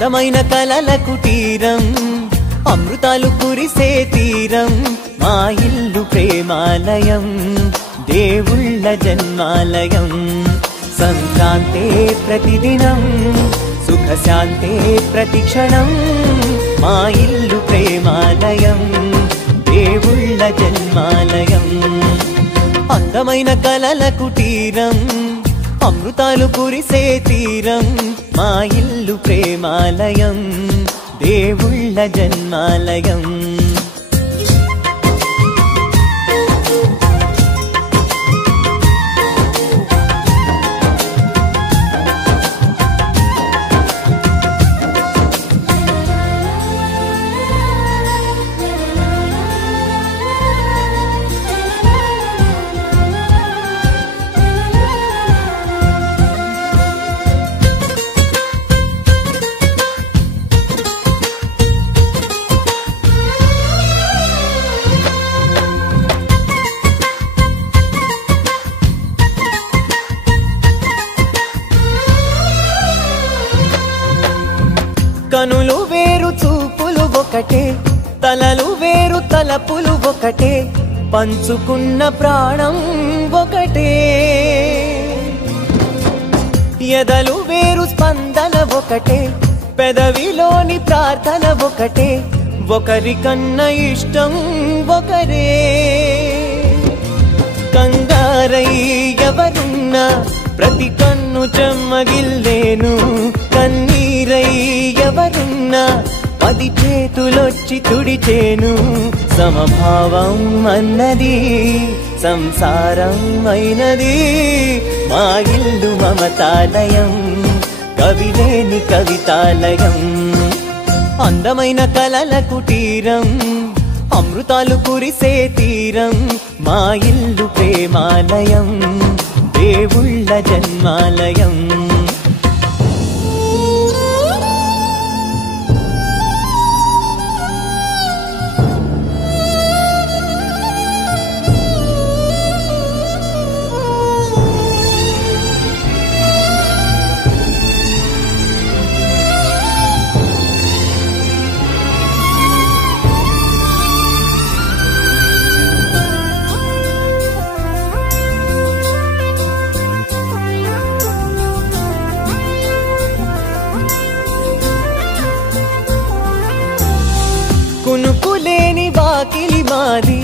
అందమైన కలల కుటీరం అమృతాలు కురిసే తీరం మా ఇల్లు ప్రేమాలయం దేవుళ్ళ జన్మాలయం సంక్రాంతే ప్రతిదినం సుఖశాంతే ప్రతిక్షణం మా ఇల్లు ప్రేమాలయం దేవుళ్ళ జన్మాలయం అందమైన కలల కుటీరం అమృతాలు కురిసే తీరం మా ఇల్లు ప్రేమాలయం దేవుళ్ళ జన్మాలయం కనులు వేరు చూపులు ఒకటే తలలు వేరు తలపులు ఒకటే పంచుకున్న ప్రాణం ఒకటే ఎదలు వేరు స్పందన ఒకటే పెదవిలోని ప్రార్థన ఒకటే ఒకరికన్నా ఇష్టం ఒకరే కంగారై ఎవరున్నా ప్రతి కన్ను చెమ్మగిల్లేను కన్నీరై ఎవరున్నా 10 చేతులొచ్చి తుడిచేను సమభావం అన్నది సంసారం అయినది మా ఇల్లు మమతాలయం కవిలేని కవితాలయం అందమైన కలల కుటీరం అమృతాలు కురిసే తీరం మా ఇల్లు ప్రేమాలయం దేవుళ్ళ జన్మాలయం కునుకులేని వాకిలి మాది